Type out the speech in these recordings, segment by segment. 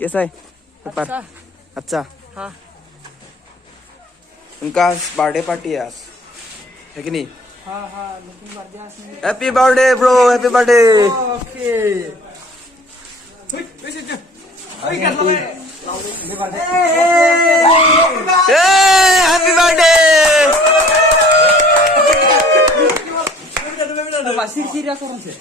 कैसा है पेपर? अच्छा। हाँ। उनका बर्थडे पार्टी है आज, है कि नहीं? हाँ हाँ, लेकिन बर्थडे आज नहीं। Happy birthday bro, happy birthday. Okay. Happy birthday. Masih kira kurang sih.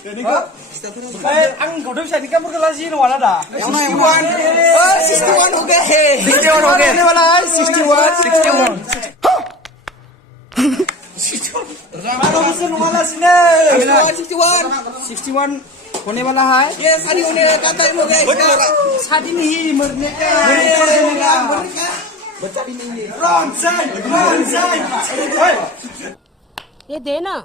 Ang kau bisa nikah berkelas ini mana dah? 61 हो गया है। 61 हो गया। 61। वाला सीने। 61 होने वाला है। ये शादी होने का टाइम हो गया। शादी नहीं, मरने का। बच्चा भी नहीं है। Run side. ये दे ना।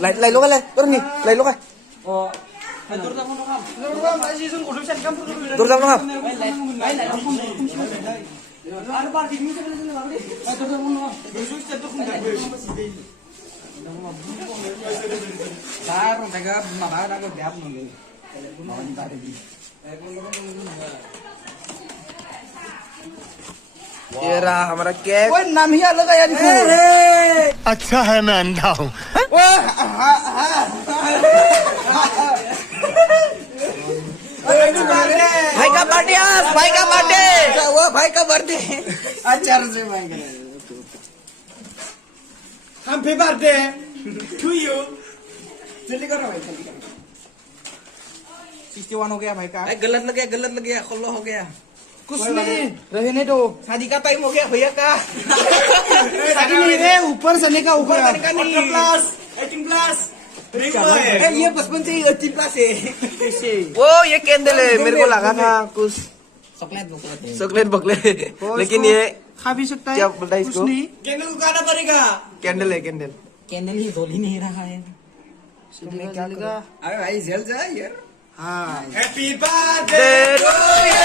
Lại lúc này, tôi nhỉ, lại lúc này. Tôi ra không? ये रहा हमारा केक। ओए नाम ही अलग है यार इसको। अच्छा है मैं अंधा हूँ। भाई का बर्थडे आज, भाई का बर्थडे। वो भाई का बर्थडे। अच्छा से भाई का। Happy birthday to you. जल्दी करो भाई, जल्दी करो। 61 हो गया भाई का। गलत लग गया, खुल्ला हो गया। कुछ नहीं, रहने दो। शादी का टाइम हो गया भैया का। शादी नहीं रे, ऊपर जाने का, ऊपर जाने का नहीं। 18 प्लस। ये 55 से 18 प्लस है। वो ये कैंडल है, मेरे को लगा था कुछ चॉकलेट बकलेट, लेकिन ये खा भी सकता है। क्या बोलता है इसको? कैंडल उगाना पड़ेगा। कैंडल है, कैंडल। कैंडल ही जल ही नहीं रहा है। तुमने क्या लगा? अरे भाई जल जा यार। हाँ। Happy birthday to you.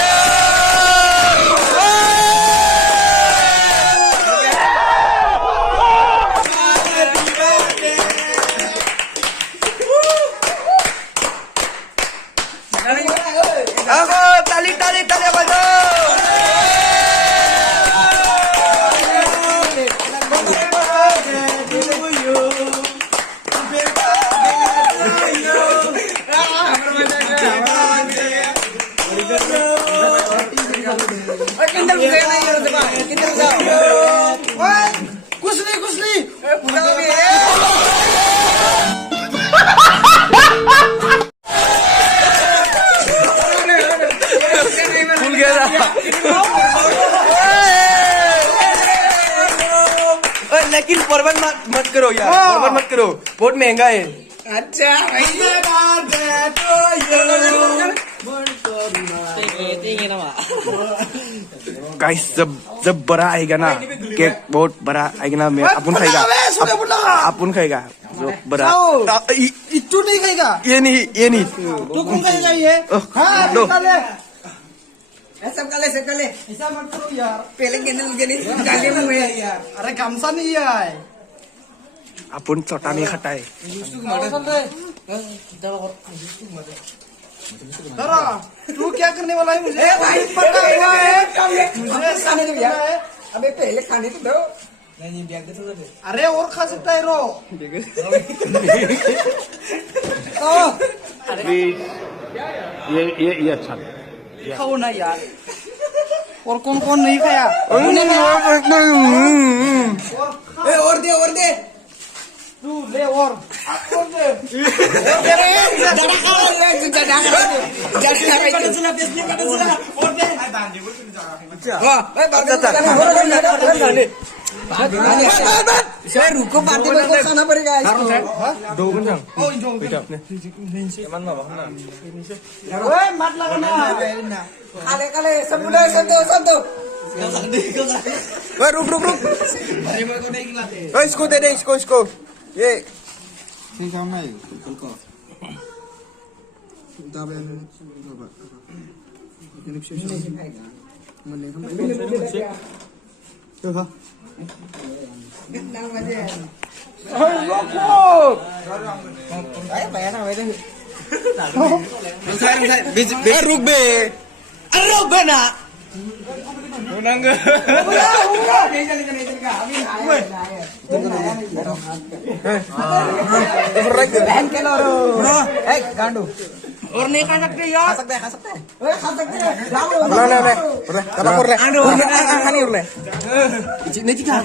ताली बजाओ। कुछ नहीं। भूल गया था। लेकिन बर्बाद मत करो यार, बर्बाद मत करो, बहुत महंगा है। अच्छा भाई गाइस जब बड़ा आएगा ना, केक बहुत बड़ा आएगा ना, मैं अपन खाएगा, अपन खाएगा जो बड़ा। इट्टू नहीं खाएगा। ये नहीं तो कौन खाएगा ये? हाँ, दो। सब काले ऐसा मत करो यार। पहले कैंडल डाले हुए यार, अरे गमसा नहीं है। अपन छोटा नहीं खाता है। जरा तू क्या करने वाला है? मुझे भाई पता हुआ है। मुझे खाने दो यार। अबे पहले खाने तो दो। अरे और खा सकता है रो। ये अच्छा है। खाओ ना यार। और कौन नहीं खाया? और दे तू ले और दे। रुको पार्टी में को खाना पड़ेगा इसको। ओए मत लगाना। काले सब दो। रुक। इसको दे दे, इसको ये ठीक है मैं Nang aja. Ayo bayar apa itu? Rugbe. Rugbe nak. Unang ga. Lain ke loro. Gandu. Or ni kasak dia ya. Kasak deh. Kasak deh. Lalu. Boleh. Kata kurle. Ani urle. Ini jika.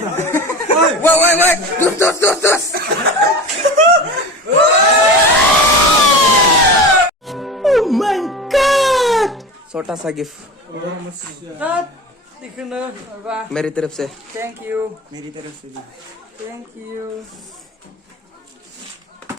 Woi. Tus. Oh my god. छोटा सा gift दिखना मेरी तरफ से thank you मेरी तरफ से भी थैंक यू